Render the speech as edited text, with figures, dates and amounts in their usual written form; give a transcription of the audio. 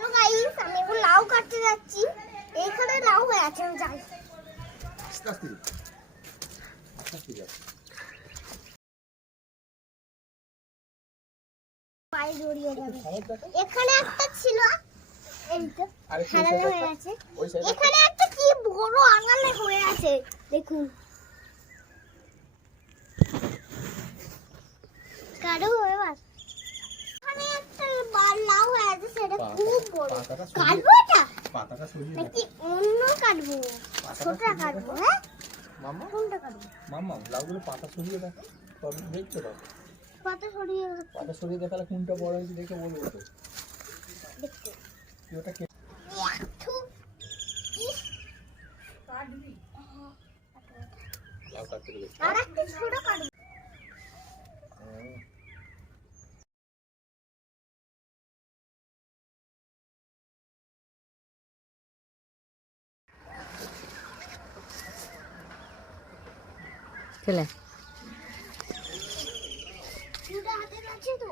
Hello guys, আমি এখন লাউ কাটতে যাচ্ছি। এইখানে লাউ হয়ে আছে, আমি যাই। আস্তে আস্তে যাও। পায়ে জড়িয়ে যাবে। এখানে একটা ছিল, এই তো হারালে হয়ে আছে। এখানে একটা কি বড় আঙালে হয়ে আছে, দেখুন। কারো হয়ে আছে। এখানে একটা লাউ হয়ে আছে, সেটা খুব বড়। কাটবো এটা? পাতাটা সরিয়ে নাকি অন্য কাটবো? ছোটটা কাটবো, হ্যাঁ? মাম্মা কোনটা কাটবো? মাম্মা লাউগুলো পাতা সরিয়ে দেখো, তবে দেখছো তো। পাতা সরিয়ে দেখালে কোনটা বড় হয়েছে দেখে বলবো তো। দেখতে। তুই ওটা কে লাউ কাটতে গেছে। আর একটা ছোট কাটবো। চলে দুটো হাতে আছে তো।